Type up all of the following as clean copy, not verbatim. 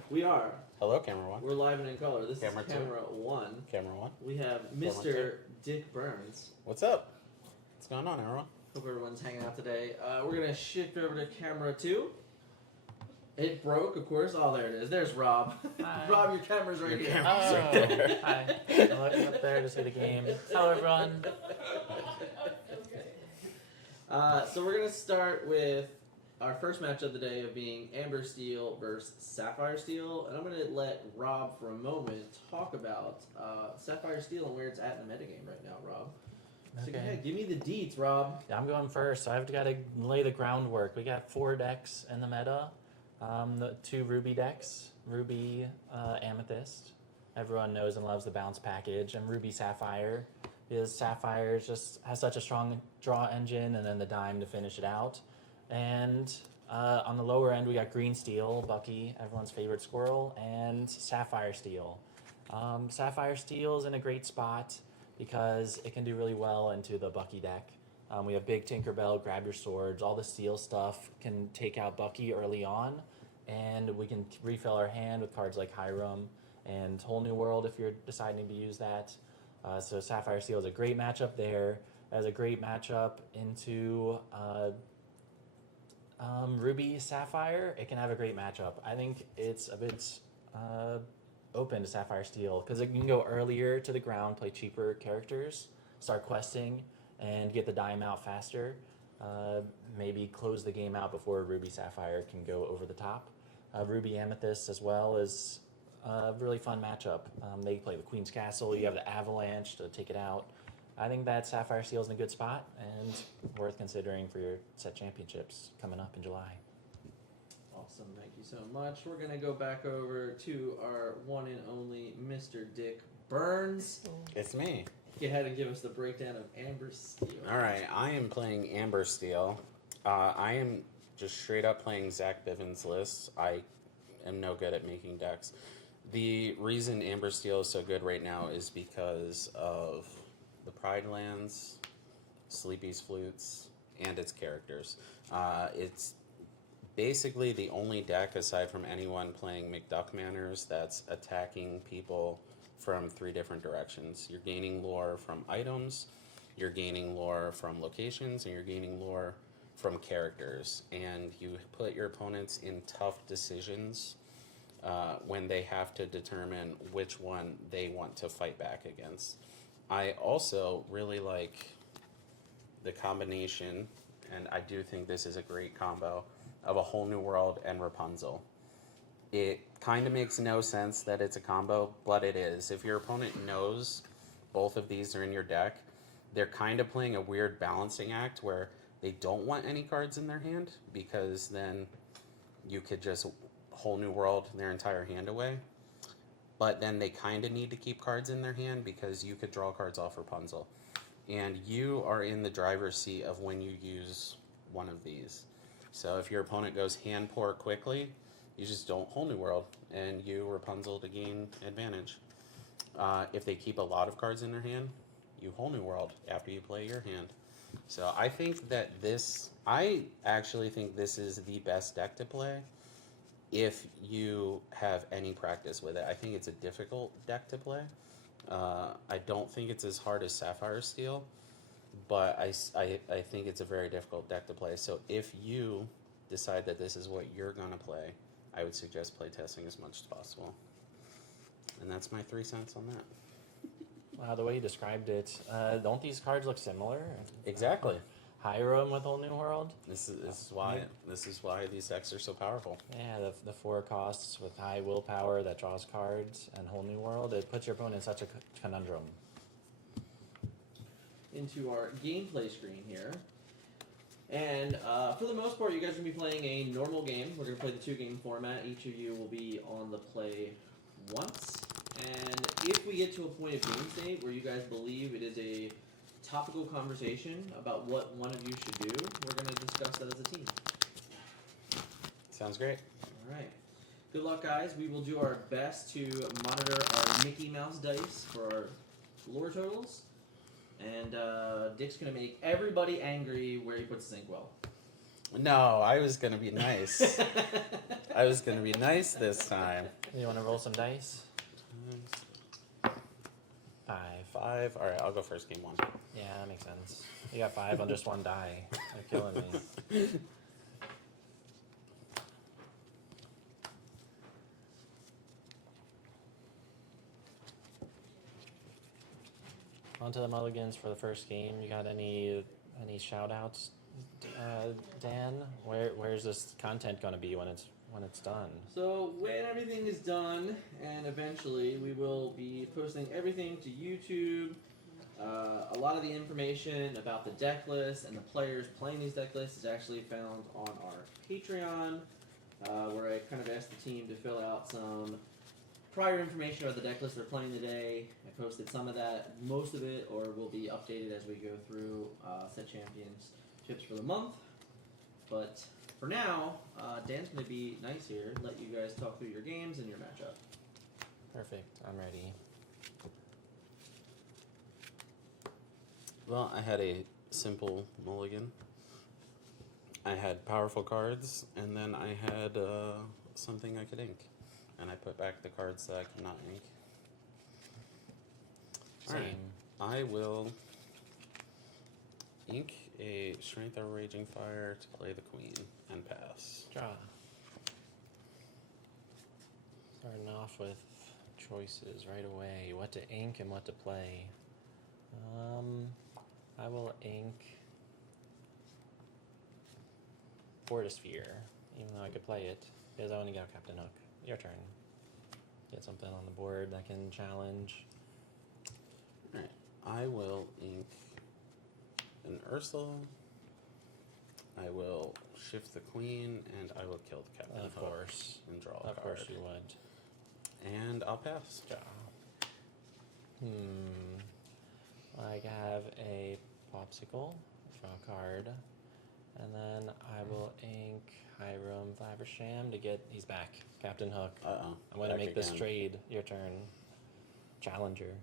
live? We are. Hello, camera one. We're live and in color. This Camera is camera one. Camera one. We have Mr. Dick Burns. What's up? What's going on, everyone? Hope everyone's hanging out today. We're going to shift over to camera two. It broke, of course. Oh, there it is. There's Rob. Rob, your camera's right here. Hi. I'm looking up there to see the game. Hello, everyone. So we're going to start with our first match of the day of being Amber Steel versus Sapphire Steel. And I'm going to let Rob, for a moment, talk about Sapphire Steel and where it's at in the metagame right now, Rob. So go ahead, give me the deets, Rob. Yeah, I'm going first. So I've got to lay the groundwork. We got 4 decks in the meta. The 2 Ruby decks, Ruby Amethyst. Everyone knows and loves the bounce package, and Ruby Sapphire. Because Sapphire just has such a strong draw engine, and then the dime to finish it out. And on the lower end, we got Green Steel, Bucky, everyone's favorite squirrel, and Sapphire Steel. Sapphire Steel is in a great spot because it can do really well into the Bucky deck. We have Big Tinkerbell, Grab Your Swords, all the steel stuff can take out Bucky early on, and we can refill our hand with cards like Hiram and Whole New World if you're deciding to use that. So Sapphire Steel is a great matchup there. As a great matchup into Ruby Sapphire, it can have a great matchup. I think it's a bit open to Sapphire Steel because it can go earlier to the ground, play cheaper characters, start questing, and get the dime out faster. Maybe close the game out before Ruby Sapphire can go over the top. Ruby Amethyst as well is a really fun matchup. They play the Queen's Castle. You have the Avalanche to take it out. I think that Sapphire Steel is in a good spot and worth considering for your set championships coming up in July. Awesome, thank you so much. We're going to go back over to our one and only Mr. Dick Burns. It's me. Go ahead and give us the breakdown of Amber Steel. All right, I am playing Amber Steel. I am just straight up playing Zach Bivens' lists. I am no good at making decks. The reason Amber Steel is so good right now is because of the Pride Lands, Sleepy's Flutes, and its characters. It's basically the only deck aside from anyone playing McDuck Manors that's attacking people from 3 different directions. You're gaining lore from items, you're gaining lore from locations, and you're gaining lore from characters. And you put your opponents in tough decisions when they have to determine which one they want to fight back against. I also really like the combination, and I do think this is a great combo, of A Whole New World and Rapunzel. It kind of makes no sense that it's a combo, but it is. If your opponent knows both of these are in your deck, they're kind of playing a weird balancing act where they don't want any cards in their hand, because then you could just Whole New World their entire hand away. But then they kind of need to keep cards in their hand because you could draw cards off Rapunzel. And you are in the driver's seat of when you use one of these. So if your opponent goes hand poor quickly, you just don't Whole New World and you Rapunzel to gain advantage. If they keep a lot of cards in their hand, you Whole New World after you play your hand. So I think that I actually think this is the best deck to play if you have any practice with it. I think it's a difficult deck to play. I don't think it's as hard as Sapphire Steel, but I think it's a very difficult deck to play. So if you decide that this is what you're going to play, I would suggest play testing as much as possible. And that's my 3 cents on that. Wow, the way you described it, don't these cards look similar? Exactly. Hiram with Whole New World? This is why these decks are so powerful. Yeah, the 4 costs with high willpower that draws cards and Whole New World, it puts your opponent in such a conundrum. Into our gameplay screen here. And for the most part, you guys are going to be playing a normal game. We're going to play the 2-game format. Each of you will be on the play once. And if we get to a point of game state where you guys believe it is a topical conversation about what one of you should do, we're going to discuss that as a team. Sounds great. All right. Good luck, guys. We will do our best to monitor our Mickey Mouse dice for our lore totals. And Dick's going to make everybody angry where he puts the inkwell. No, I was gonna be nice. I was gonna be nice this time. You want to roll some dice? 5. 5. All right, I'll go first. Game 1. Yeah, that makes sense. You got 5 on just one die. You're killing me. On to the mulligans for the first game. You got any shout outs, Dan? Where's this content gonna be when it's done? So when everything is done, and eventually we will be posting everything to YouTube. A lot of the information about the deck list and the players playing these deck lists is actually found on our Patreon, where I kind of asked the team to fill out some prior information about the deck list they're playing today. I posted some of that, most of it, or will be updated as we go through set championships for the month. But for now, Dan's going to be nice here, let you guys talk through your games and your matchup. Perfect. I'm ready. Well, I had a simple mulligan. I had powerful cards, and then I had something I could ink. And I put back the cards that I could not ink. Same. Alright, I will ink a Strength of Raging Fire to play the Queen and pass. Draw. Starting off with choices right away. What to ink and what to play. I will ink Fortisphere, even though I could play it, because I only got Captain Hook. Your turn. Get something on the board that can challenge. Alright, I will ink an Ursula. I will shift the Queen, and I will kill the Captain Of Hook course. and draw a Of card. course you would. And I'll pass. Draw. I have a popsicle, draw a card, and then I will ink Hiram Faversham to get, he's back, Captain Hook. Uh-oh. I'm going to Back make this again. trade. Your turn. Challenger.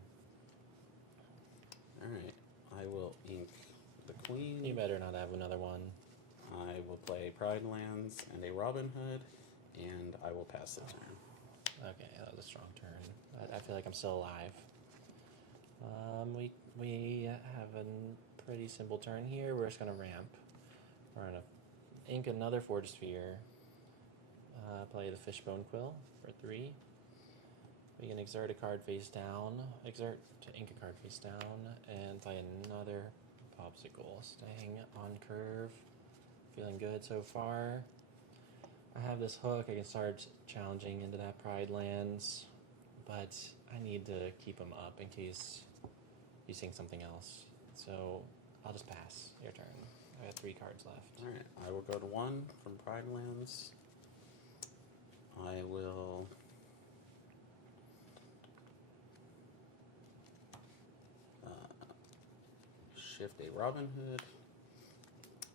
Alright, I will ink the Queen. You better not have another one. I will play Pride Lands and a Robin Hood, and I will pass the turn. Okay, that was a strong turn. I feel like I'm still alive. We have a pretty simple turn here. We're just going to ramp. We're going to ink another Fortisphere. Play the Fishbone Quill for 3. We can exert a card face down. Exert to ink a card face down. And play another popsicle. Staying on curve. Feeling good so far. I have this hook. I can start challenging into that Pride Lands. But I need to keep them up in case you sing something else. So I'll just pass. Your turn. I got 3 cards left. Alright, I will go to 1 from Pride Lands. I will shift a Robin Hood,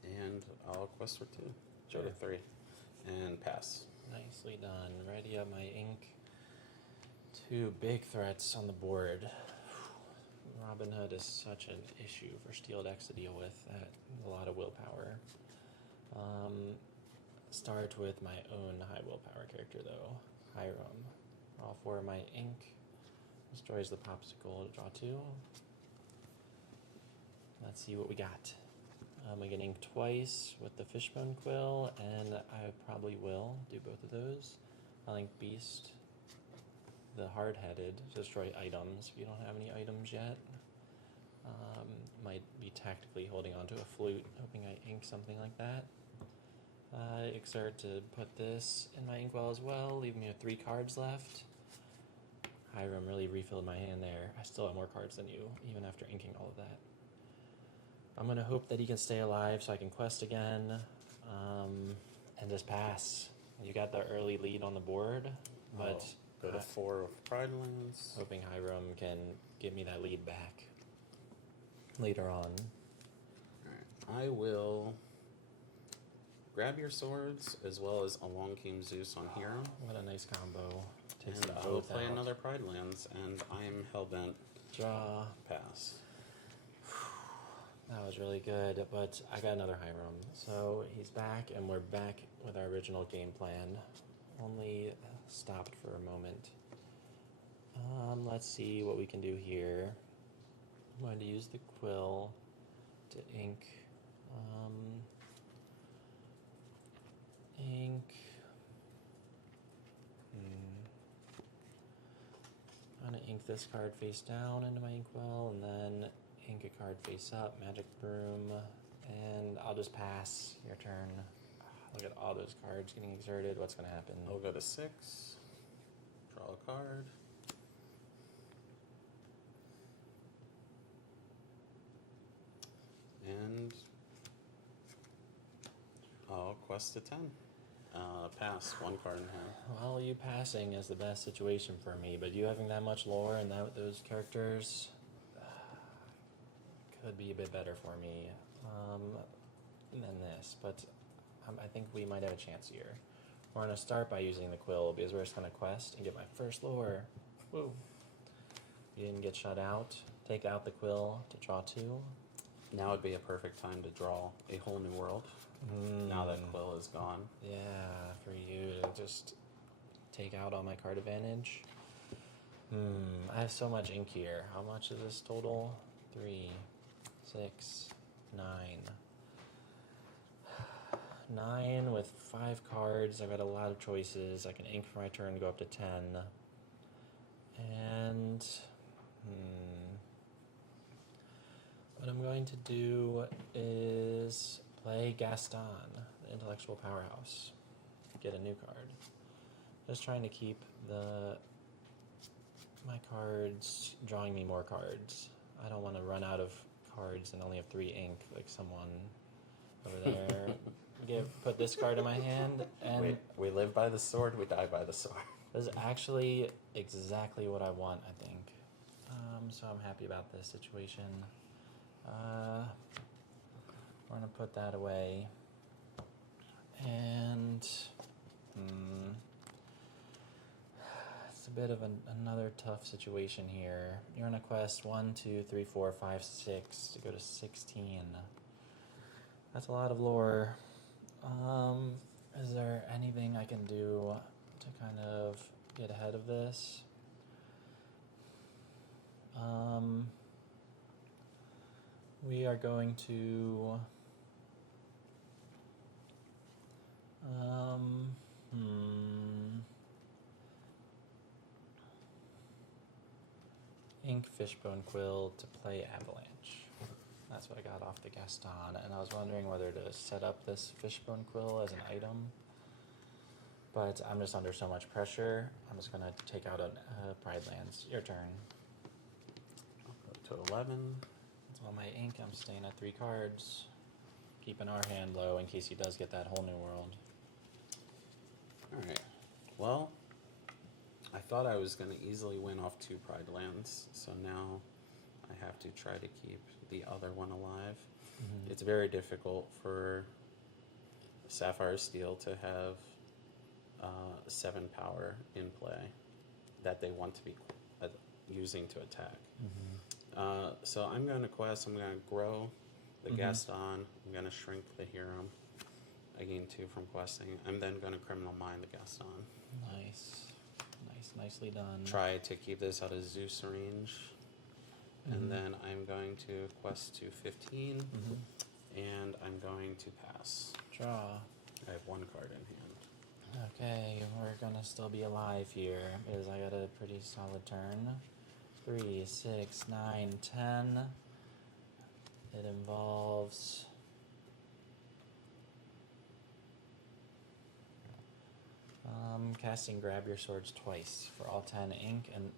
and I'll quest for 2. Go to 3, and pass. Nicely done. Ready up my ink. 2 big threats on the board. Robin Hood is such an issue for steel decks to deal with. A lot of willpower. Start with my own high willpower character though. Hiram. All 4 of my ink. Destroys the popsicle to draw 2. Let's see what we got. We can ink twice with the Fishbone Quill, and I probably will do both of those. I'll ink Beast, the Hard-Headed, to destroy items if you don't have any items yet. Might be tactically holding onto a flute, hoping I ink something like that. Exert to put this in my inkwell as well, leaving me with 3 cards left. Hiram really refilled my hand there. I still have more cards than you, even after inking all of that. I'm going to hope that he can stay alive so I can quest again, and just pass. You got the early lead on the board, but Go to 4 of Pride Lands. hoping Hiram can give me that lead back later on. Alright, I will grab your swords as well as Along Came Zeus on Hero. What a nice combo. Takes And them I will both play out. another Pride Lands, and I am hellbent. Draw. Pass. That was really good, but I got another high room. So he's back, and we're back with our original game plan. Only stopped for a moment. Let's see what we can do here. I'm going to use the quill to ink. Ink. I'm going to ink this card face down into my inkwell, and then ink a card face up, Magic Broom, and I'll just pass. Your turn. Look at all those cards getting exerted. What's going to happen? I'll go to 6, draw a card. And I'll quest to 10. Pass, 1 card in hand. Well, you passing is the best situation for me, but you having that much lore and those characters could be a bit better for me than this, but I think we might have a chance here. We're going to start by using the quill because we're just going to quest and get my first lore. Woo! You didn't get shut out. Take out the quill to draw 2. Now would be a perfect time to draw a whole new world. Now that quill is gone. Yeah, for you to just take out all my card advantage. I have so much ink here. How much is this total? 3, 6, 9. 9 with 5 cards. I've got a lot of choices. I can ink for my turn to go up to 10. And what I'm going to do is play Gaston, the intellectual powerhouse. Get a new card. Just trying to keep my cards drawing me more cards. I don't want to run out of cards and only have 3 ink like someone over there. Put this card in my hand, and we live by the sword, we die by the sword. this is actually exactly what I want, I think. So I'm happy about this situation. We're going to put that away. And it's a bit of another tough situation here. You're on a quest 1, 2, 3, 4, 5, 6 to go to 16. That's a lot of lore. Is there anything I can do to kind of get ahead of this? We are going to ink Fishbone Quill to play Avalanche. That's what I got off the Gaston, and I was wondering whether to set up this Fishbone Quill as an item, but I'm just under so much pressure. I'm just going to take out a Pride Lands. Your turn. I'll go to 11. That's all my ink. I'm staying at 3 cards. Keeping our hand low in case he does get that whole new world. Alright. Well, I thought I was going to easily win off 2 Pride Lands, so now I have to try to keep the other one alive. It's very difficult for Sapphire Steel to have 7 power in play that they want to be using to attack. So I'm going to quest, I'm going to grow the Gaston, I'm going to shrink the hero. I gain 2 from questing. I'm then going to Criminal Mind the Gaston. Nicely done. Try to keep this out of Zeus range. And then I'm going to quest to 15, and I'm going to pass. Draw. I have 1 card in hand. Okay, we're gonna still be alive here because I got a pretty solid turn. 3, 6, 9, 10. It involves casting Grab Your Swords twice for all 10 ink, and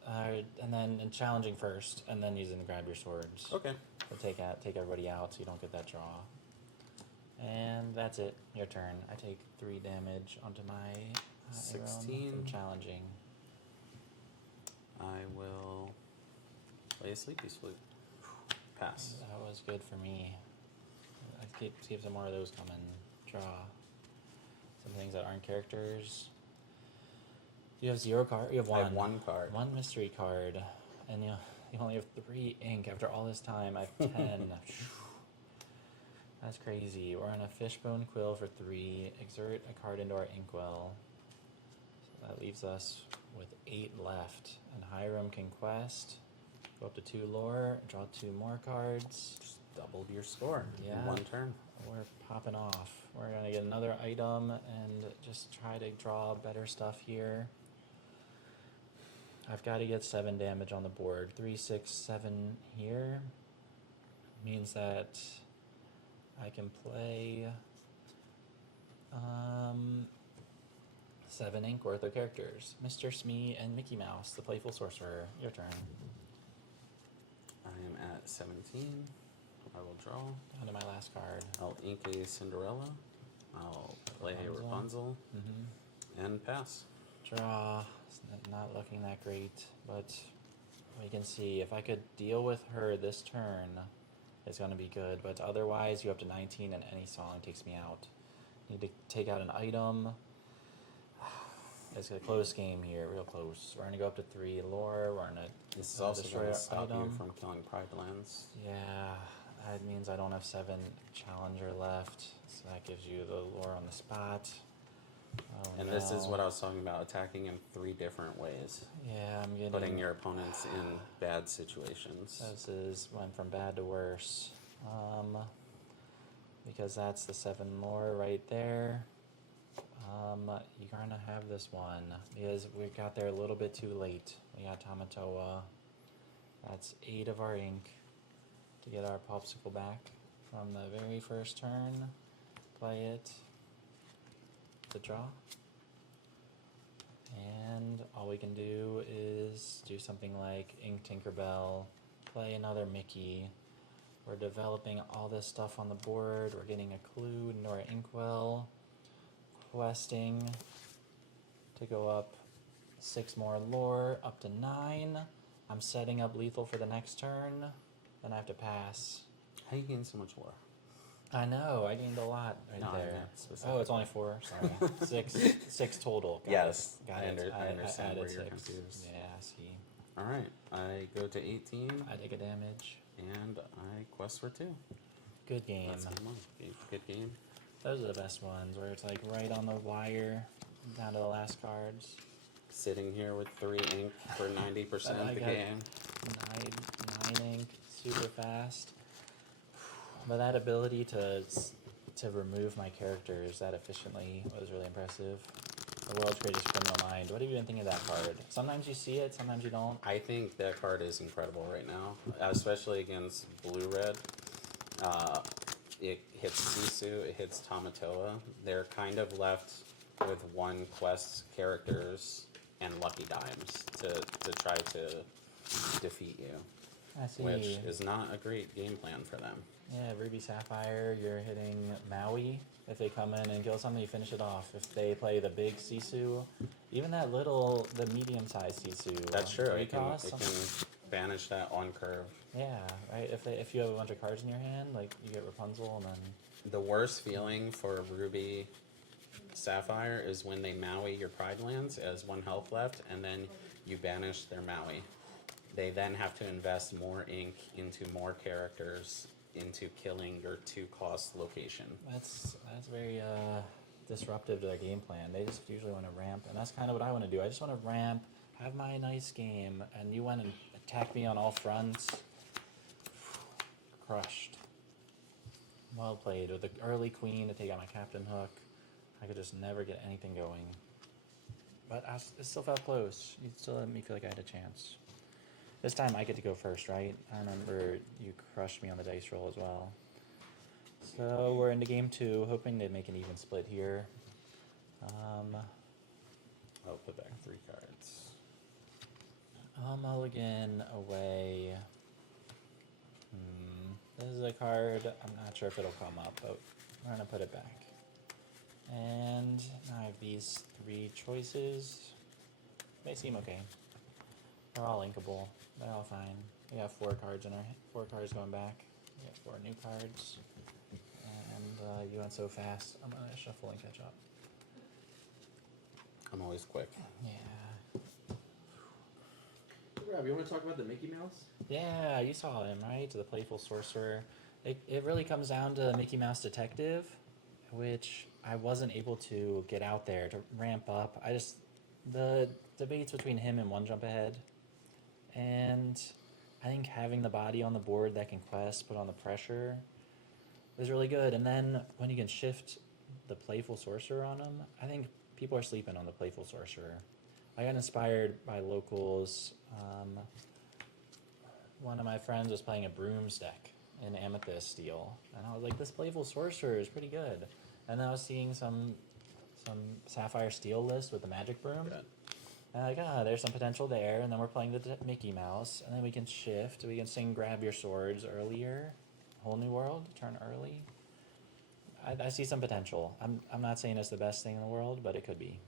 then challenging first, and then using the Grab Your Swords. Okay. So take everybody out so you don't get that draw. And that's it. Your turn. I take 3 damage onto my 16 from challenging. I will play a Sleepy Flute. Pass. That was good for me. I keep some more of those coming. Draw. Some things that aren't characters. You have 0 card. You have 1. I have 1 card. 1 mystery card, and you only have 3 ink. After all this time, I have 10. That's crazy. We're on a Fishbone Quill for 3. Exert a card into our Inkwell. So that leaves us with 8 left. And Hiram can quest. Go up to 2 lore. Draw 2 more cards. Just doubled your score Yeah. in one turn. We're popping off. We're gonna get another item and just try to draw better stuff here. I've got to get 7 damage on the board. 3, 6, 7 here. Means that I can play 7 ink worth of characters. Mr. Smee and Mickey Mouse, the Playful Sorcerer. Your turn. I am at 17. I will draw. Down to my last card. I'll ink a Cinderella. I'll play a Rapunzel. And pass. Draw. It's not looking that great, but we can see if I could deal with her this turn, it's going to be good. But otherwise, you up to 19 and any song takes me out. Need to take out an item. It's a close game here, real close. We're going to go up to 3 lore. We're going to This is also destroy going our to stop you item. from killing Pride Lands. Yeah, that means I don't have 7 Challenger left. So that gives you the lore on the spot. Oh, And no. this is what I was talking about, attacking in 3 different ways. Yeah, I'm getting... Putting your opponents in bad situations. This went from bad to worse. Because that's the 7 lore right there. You're gonna have this one because we got there a little bit too late. We got Tamatoa. That's 8 of our ink to get our popsicle back from the very first turn. Play it. The draw. And all we can do is do something like Ink Tinkerbell, play another Mickey. We're developing all this stuff on the board. We're getting a clue into our Inkwell. Questing to go up 6 more lore, up to 9. I'm setting up lethal for the next turn. Then I have to pass. How you gain so much lore? I know, I gained a lot right No, I there. meant specifically. Oh, it's only 4. Sorry, 6 total. Got Yes, it. Got I it. understand added where you're 6. confused. Yeah, see. All right, I go to 18, I take a damage. and I quest for 2. Good game. That's game 1. Good game. Those are the best ones where it's like right on the wire, down to the last cards. Sitting here with 3 ink for 90% I of the got game. 9 ink, super fast. But that ability to remove my characters that efficiently was really impressive. The world's greatest criminal mind. What have you been thinking of that card? Sometimes you see it, sometimes you don't. I think that card is incredible right now, especially against blue-red. It hits Sisu, it hits Tamatoa. They're kind of left with 1 quest characters and lucky dimes to try to defeat you, I see. which is not a great game plan for them. Yeah, Ruby Sapphire, you're hitting Maui. If they come in and kill something, you finish it off. If they play the big Sisu, even the medium-sized Sisu. That's true. 3 It can cost, banish that on curve. yeah, right. If you have a bunch of cards in your hand, like you get Rapunzel, and then The worst feeling for Ruby Sapphire is when they Maui your Pride Lands as 1 health left, and then you banish their Maui. They then have to invest more ink into more characters into killing your 2-cost location. that's very disruptive to their game plan. They just usually want to ramp, and that's kind of what I want to do. I just want to ramp, have my nice game, and you went and attacked me on all fronts. Crushed. Well played. With the early queen to take out my captain hook, I could just never get anything going. But it still felt close. You still let me feel like I had a chance. This time I get to go first, right? I remember you crushed me on the dice roll as well. So we're into game 2, hoping to make an even split here. I'll put back 3 cards. I'll mulligan away. This is a card, I'm not sure if it'll come up, but we're gonna put it back. And now I have these 3 choices. They seem okay. They're all inkable. They're all fine. We have 4 cards in our 4 cards going back. We have 4 new cards. And you went so fast. I'm gonna shuffle and catch up. I'm always quick. Yeah. Rob, you want to talk about the Mickey Mouse? Yeah, you saw him, right? The Playful Sorcerer. It really comes down to Mickey Mouse Detective, which I wasn't able to get out there to ramp up. The debates between him and One Jump Ahead, and I think having the body on the board that can quest, put on the pressure, is really good. And then when you can shift the Playful Sorcerer on him, I think people are sleeping on the Playful Sorcerer. I got inspired by locals. One of my friends was playing a Brooms deck in Amethyst Steel, and I was like, this Playful Sorcerer is pretty good. And then I was seeing some Sapphire Steel list with the Magic Broom. Right. And I'm like, there's some potential there. And then we're playing the Mickey Mouse, and then we can shift. We can sing Grab Your Swords earlier. Whole New World, turn early. I see some potential. I'm not saying it's the best thing in the world, but it could be.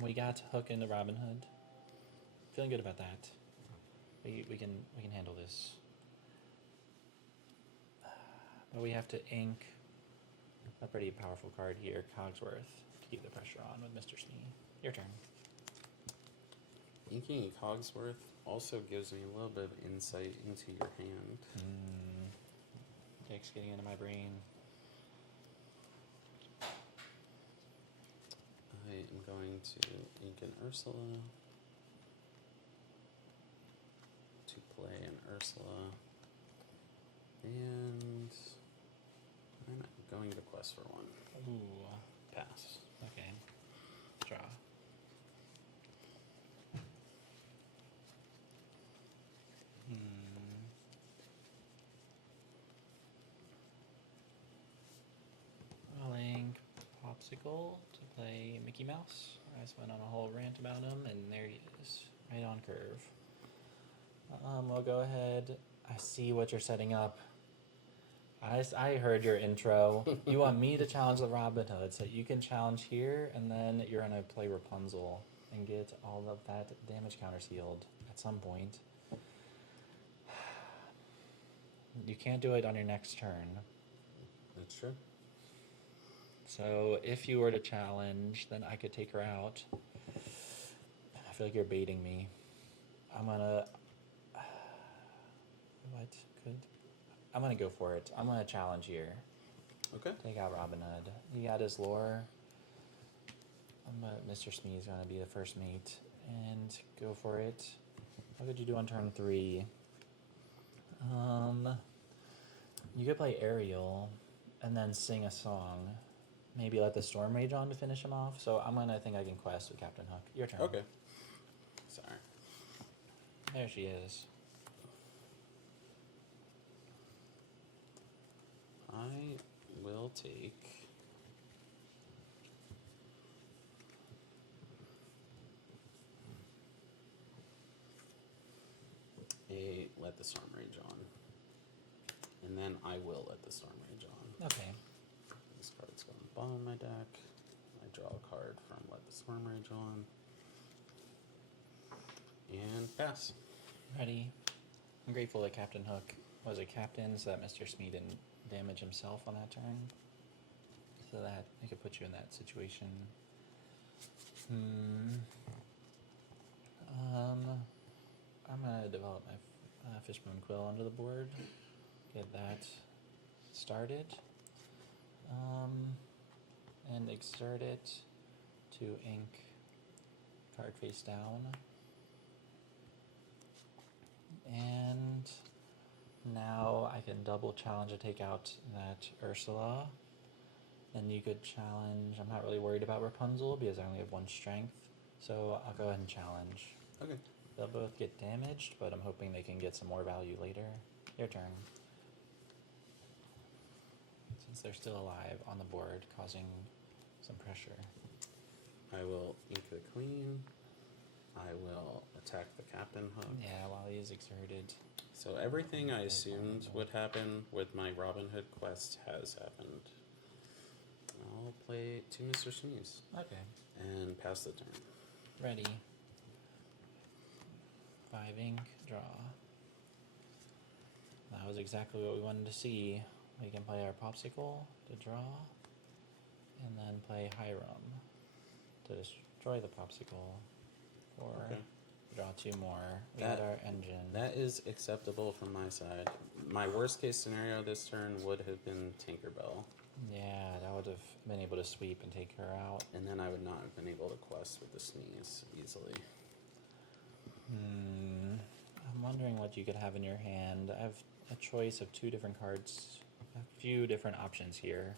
We got Hook into Robin Hood. Feeling good about that. We can handle this. But we have to ink a pretty powerful card here, Cogsworth, to keep the pressure on with Mr. Smee. Your turn. Inking Cogsworth also gives me a little bit of insight into your hand. Dick's getting into my brain. I am going to ink an Ursula. To play an Ursula. And I'm going to quest for one. Ooh. Pass. Okay. Draw. Rolling Popsicle to play Mickey Mouse. I just went on a whole rant about him, and there he is, right on curve. We'll go ahead. I see what you're setting up. I heard your intro. You want me to challenge the Robin Hood, so you can challenge here, and then you're gonna play Rapunzel and get all of that damage counter sealed at some point. You can't do it on your next turn. That's true. So if you were to challenge, then I could take her out. I feel like you're baiting me. I'm gonna go for it. I'm gonna challenge here. Okay. Take out Robin Hood. He got his lore. Mr. Smee's gonna be the first mate and go for it. What could you do on turn 3? You could play Ariel and then sing a song. Maybe let the Storm Rage on to finish him off. So I think I can quest with Captain Hook. Your turn. Okay. Sorry. There she is. I will take a Let the Storm Rage on. And then I will let the Storm Rage on. Okay. This card's going to the bottom of my deck. I draw a card from Let the Storm Rage on. And pass. Ready. I'm grateful that Captain Hook was a captain so that Mr. Smee didn't damage himself on that turn. So that I could put you in that situation. I'm gonna develop my Fishbone Quill onto the board. Get that started. And exert it to ink card face down. And now I can double challenge to take out that Ursula. And you could challenge, I'm not really worried about Rapunzel because I only have 1 strength. So I'll go ahead and challenge. Okay. They'll both get damaged, but I'm hoping they can get some more value later. Your turn. Since they're still alive on the board, causing some pressure. I will ink the Queen. I will attack the Captain Hook. Yeah, while he is exerted. So everything I assumed would happen with my Robin Hood quest has happened. I'll play 2 Mr. Sneeze. Okay. And pass the turn. Ready. 5 ink, draw. That was exactly what we wanted to see. We can play our Popsicle to draw, and then play Hiram to destroy the Popsicle for Okay. Draw 2 more. We That- got our engine. That is acceptable from my side. My worst case scenario this turn would have been Tinkerbell, Yeah, that would have been able to sweep and take her out. and then I would not have been able to quest with the sneeze easily. I'm wondering what you could have in your hand. I have a choice of 2 different cards, a few different options here.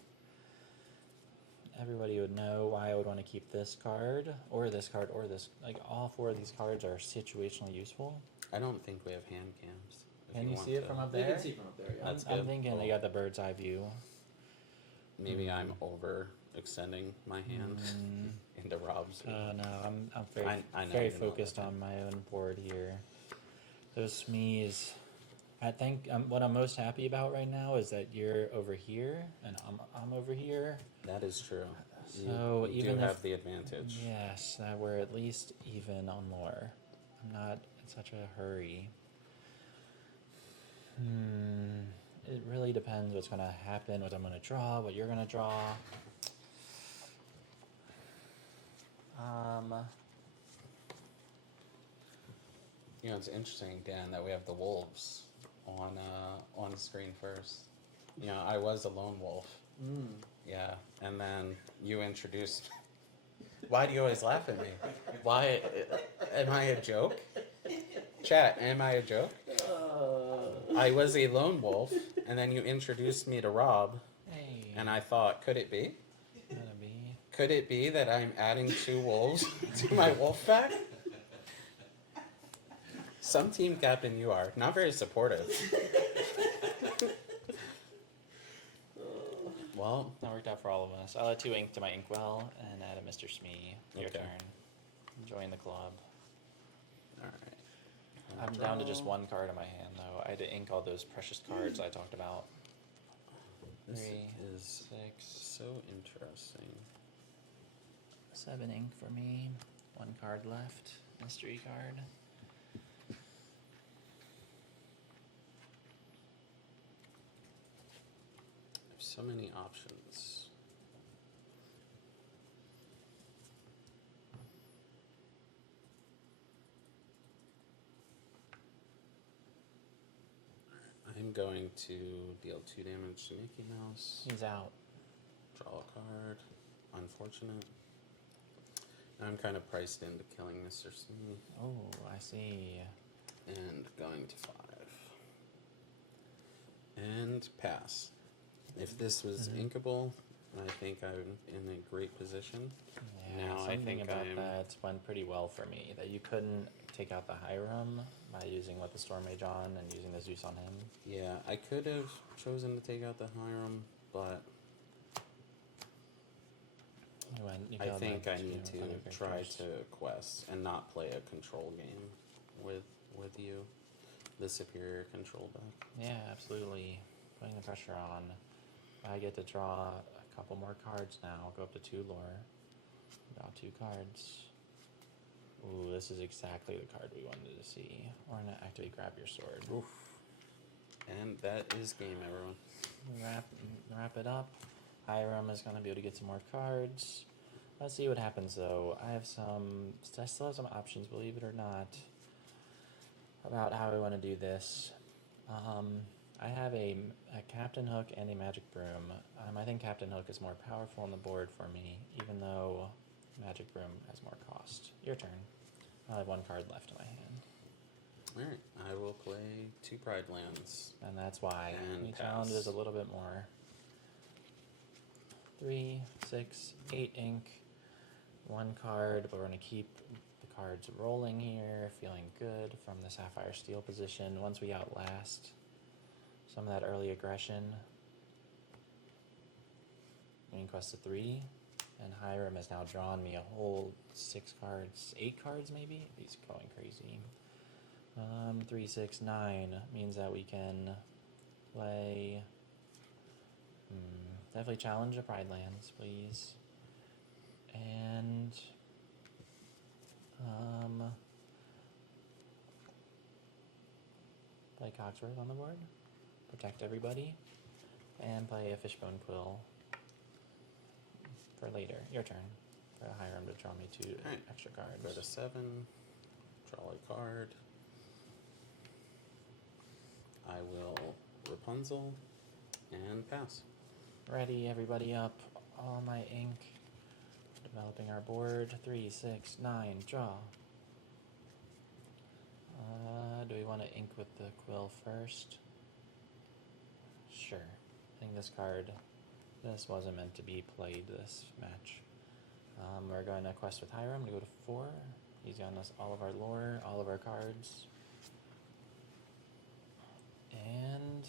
Everybody would know why I would want to keep this card, or this card, or this. Like, all 4 of these cards are situationally useful. I don't think we have hand cams. if Can you want see it to. from up They there? can see from up there, yeah. That's I'm good. thinking they got the bird's eye view. Maybe I'm overextending my hand into Rob's. No, I'm very, I know very you're not focused looking. on my own board here. Those Smees. I think what I'm most happy about right now is that you're over here and I'm over here. That is true. So you even do if- have the advantage. Yes, we're at least even on lore. I'm not in such a hurry. It really depends what's going to happen, what I'm going to draw, what you're going to draw. You know, it's interesting, Dan, that we have the wolves on the screen first. You know, I was a lone wolf. Yeah, and then you introduced. Why do you always laugh at me? Why am I a joke? Chat, am I a joke? I was a lone wolf, and then you introduced me to Rob, Hey, and I thought, could it be? gonna be. Could it be that I'm adding 2 wolves to my wolf pack? Some team captain you are. Not very supportive. Well, That worked out for all of us. I'll add 2 ink to my inkwell and add a Mr. Smee. Your Okay. turn. Join the club. alright. I'm down to just 1 card in my hand, though. I had to ink all those precious cards I talked about. This 3, is 6, so interesting. 7 ink for me. 1 card left. Mystery card. There's so many options. I'm going to deal 2 damage to Mickey Mouse. He's out. Draw a card. Unfortunate. I'm kind of priced into killing Mr. Smee Oh, I see. and going to 5. And pass. If this was inkable, I think I'm in a great position. Yeah, Now I something think about I'm- that went pretty well for me. That you couldn't take out the Hiram by using what the Storm Mage on and using the Zeus on him. Yeah, I could have chosen to take out the Hiram, but You I killed think my I need 2 to other try characters. to quest and not play a control game with you, the superior control deck. Yeah, absolutely. Putting the pressure on. I get to draw a couple more cards now. Go up to 2 lore. Draw 2 cards. Ooh, this is exactly the card we wanted to see. We're gonna activate Grab Your Sword. And that is game, everyone. Wrap it up. Hiram is gonna be able to get some more cards. Let's see what happens though. I still have some options, believe it or not, about how we want to do this. I have a Captain Hook and a Magic Broom. I think Captain Hook is more powerful on the board for me, even though Magic Broom has more cost. Your turn. I have 1 card left in my hand, Alright, I will play 2 Pride Lands. and that's why And the challenge pass. is a little bit more. 3, 6, 8 ink. 1 card, but we're gonna keep the cards rolling here, feeling good from the Sapphire Steel position. Once we outlast some of that early aggression, Inquest to 3, and Hiram has now drawn me a whole 6 cards, 8 cards maybe? He's going crazy. 3, 6, 9 means that we can play. Definitely challenge the Pride Lands, please. And play Cogsworth on the board, protect everybody, and play a Fishbone Quill for later. Your turn. For Hiram to draw me 2 Alright. extra Go cards. to 7. Draw a card. I will Rapunzel and pass. Ready, everybody up. All my ink. Developing our board. 3, 6, 9, draw. Do we want to ink with the quill first? Sure. I think this wasn't meant to be played this match. We're going to quest with Hiram to go to 4. He's gotten us all of our lore, all of our cards. And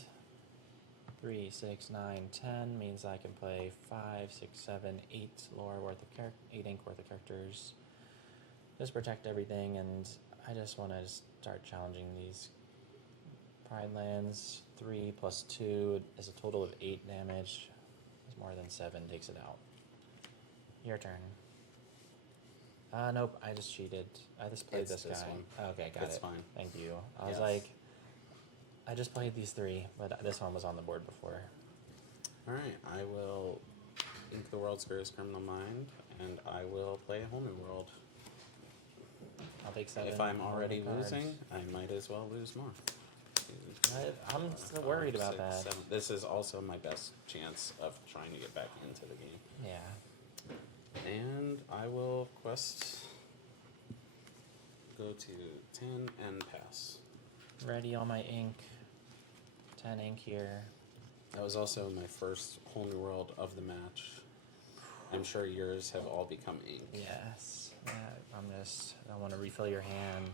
3, 6, 9, 10 means I can play 5, 6, 7, 8 lore worth of 8 ink worth of characters. Just protect everything, and I just want to start challenging these Pride lands. 3 plus 2 is a total of 8 damage. It's more than 7, takes it out. Your turn. Nope, I just cheated. I just played It's this this guy. one. Okay, got it. It's fine. Thank you. I was Yes. like, I just played these 3, but this one was on the board before. Alright, I will ink the World's Greatest Criminal Mind, and I will play a whole new world. I'll take 7. If I'm already cards. losing, I might as well lose more. I'm still worried about that. 7. This is also my best chance of trying to get back into the game. Yeah. And I will quest, go to 10 and pass. Ready all my ink. 10 ink here. That was also my first whole new world of the match. I'm sure yours have all become ink. Yes. I want to refill your hand.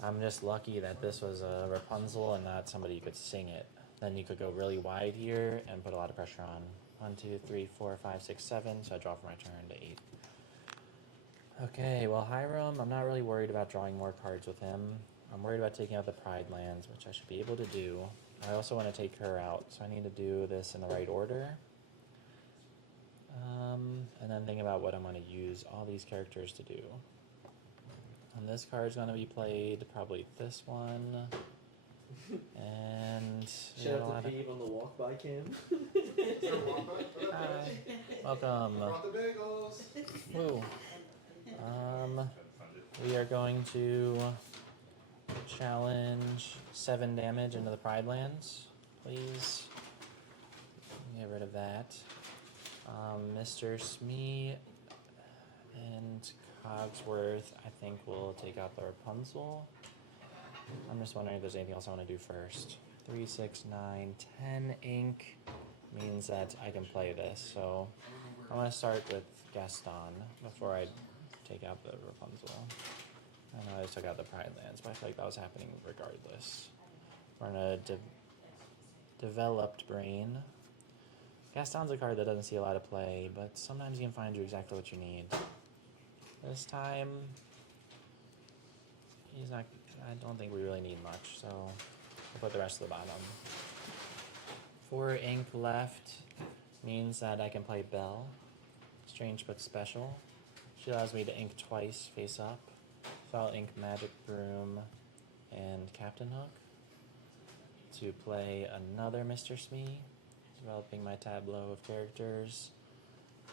I'm just lucky that this was a Rapunzel and not somebody who could sing it. Then you could go really wide here and put a lot of pressure on. 1, 2, 3, 4, 5, 6, 7. So I draw for my turn to 8. Okay, well, Hiram, I'm not really worried about drawing more cards with him. I'm worried about taking out the Pride lands, which I should be able to do. I also want to take her out, so I need to do this in the right order. And then think about what I'm going to use all these characters to do. And this card is going to be played, probably this one. And Shout out to Pete on the walk by cam. Hi. Welcome. Brought the bagels. Woo. We are going to challenge 7 damage into the Pride lands, please. Get rid of that. Mr. Smee and Cogsworth, I think, will take out the Rapunzel. I'm just wondering if there's anything else I want to do first. 3, 6, 9, 10 ink means that I can play this. So I'm going to start with Gaston before I take out the Rapunzel. I know I just took out the Pride lands, but I feel like that was happening regardless. We're in a developed brain. Gaston's a card that doesn't see a lot of play, but sometimes he can find you exactly what you need. This time, he's not. I don't think we really need much, so I'll put the rest of the bottom. 4 ink left means that I can play Belle. Strange but special. She allows me to ink twice face up. So I'll ink Magic Broom and Captain Hook to play another Mr. Smee. Developing my tableau of characters.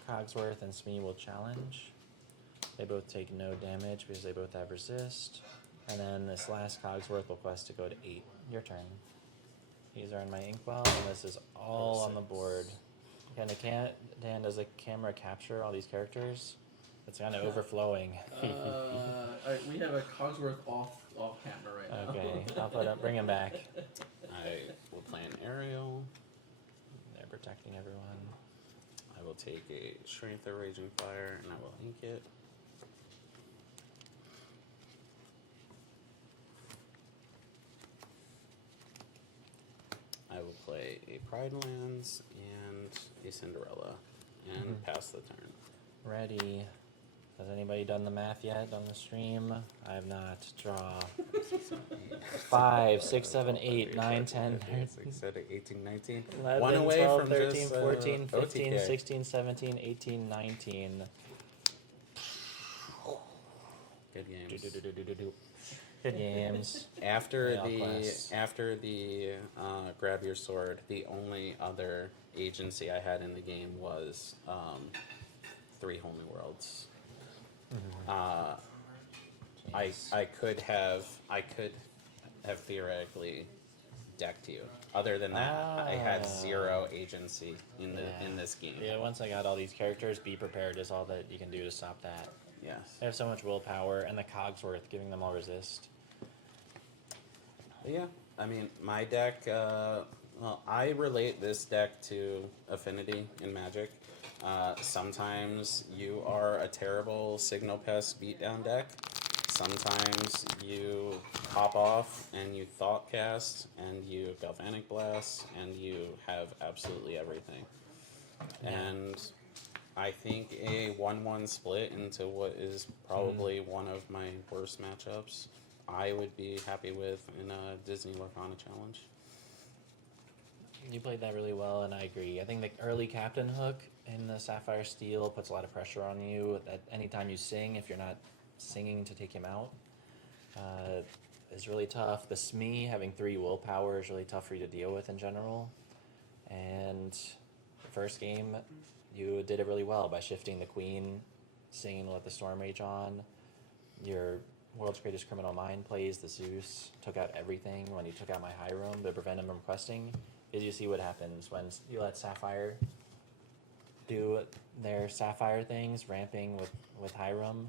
Cogsworth and Smee will challenge. They both take no damage because they both have resist. And then this last Cogsworth will quest to go to 8. Your turn. These are in my inkwell, and this is all on the board. Dan, does the camera capture all these characters? It's kind of overflowing. We have a Cogsworth off camera right now. Okay, bring him back. I will play an aerial. They're protecting everyone. I will take a Strength of Raging Fire, and I will ink it. I will play a Pride Lands and a Cinderella, and pass the turn. Ready. Has anybody done the math yet on the stream? I have not. Draw. 5, 6, 7, 8, 9, 10, 18, 19. 11, One away 12, from 13, just, 14, 15, OTK. 16, 17, 18, 19. Good games. Good games. After Playoff quest. the grab your sword, the only other agency I had in the game was 3 Whole New Worlds. I could have theoretically decked you. Other than that, I had zero agency in this game. Yeah, once I got all these characters, be prepared is all that you can do to stop that. Yes. They have so much willpower, and the Cogsworth giving them all resist. But yeah, I mean, my deck. Well, I relate this deck to Affinity in Magic. Sometimes you are a terrible Signal Pest beatdown deck. Sometimes you hop off and you Thought Cast and you Galvanic Blast and you have absolutely everything. Yeah. And I think a 1-1 split into what is probably one of my worst matchups, I would be happy with in a Disney Lorcana challenge. You played that really well, and I agree. I think the early Captain Hook in the Sapphire Steel puts a lot of pressure on you. That anytime you sing, if you're not singing to take him out, is really tough. The Smee having 3 willpower is really tough for you to deal with in general. And the first game, you did it really well by shifting the Queen, singing Let the Storm Rage on. Your World's Greatest Criminal Mind plays the Zeus, took out everything when you took out my Hiram to prevent him from questing. Is you see what happens when you let Sapphire do their Sapphire things, ramping with Hiram.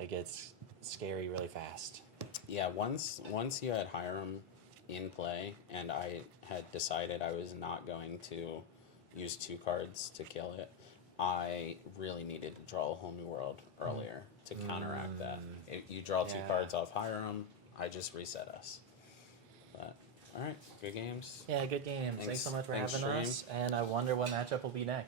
It gets scary really fast. Yeah, once you had Hiram in play, and I had decided I was not going to use 2 cards to kill it, I really needed to draw a whole new world earlier to counteract that. If you draw 2 cards off Hiram, I just reset us. But all right, good games. Yeah, good games. Thanks so much for Thanks, having stream. us. And I wonder what matchup will be next.